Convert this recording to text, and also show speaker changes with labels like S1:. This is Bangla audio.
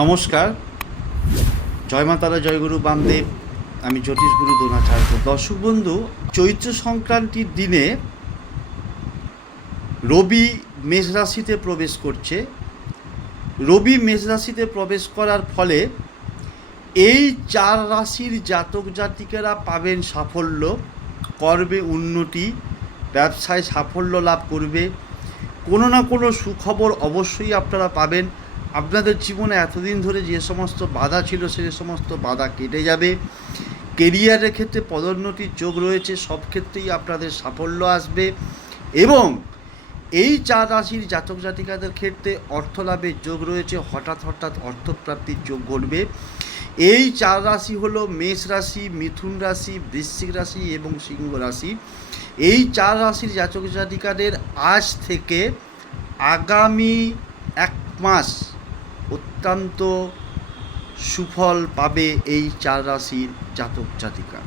S1: নমস্কার। জয় মা তারা জয়গুরু বামদেব। আমি জ্যোতিষ গুরু দ্রোণাচার্য। দর্শক বন্ধু, চৈত্র সংক্রান্তির দিনে রবি মেষ রাশিতে প্রবেশ করছে। রবি মেষ রাশিতে প্রবেশ করার ফলে এই চার রাশির জাতক জাতিকেরা পাবেন সাফল্য, কর্মে উন্নতি, ব্যবসায় সাফল্য লাভ করবে। কোনো না কোনো সুখবর অবশ্যই আপনারা পাবেন। আপনাদের জীবনে এতদিন ধরে যে সমস্ত বাধা ছিল, সে সমস্ত বাধা কেটে যাবে। কেরিয়ারের ক্ষেত্রে পদোন্নতির যোগ রয়েছে, সব ক্ষেত্রেই আপনাদের সাফল্য আসবে। এবং এই চার রাশির জাতক জাতিকাদের ক্ষেত্রে অর্থ লাভের যোগ রয়েছে, হঠাৎ হঠাৎ অর্থপ্রাপ্তির যোগ ঘটবে। এই চার রাশি হলো মেষ রাশি, মিথুন রাশি, বৃশ্চিক রাশি এবং সিংহ রাশি। এই চার রাশির জাতক জাতিকাদের আজ থেকে আগামী এক মাস অত্যন্ত সুফল পাবে এই চার রাশির জাতক জাতিকা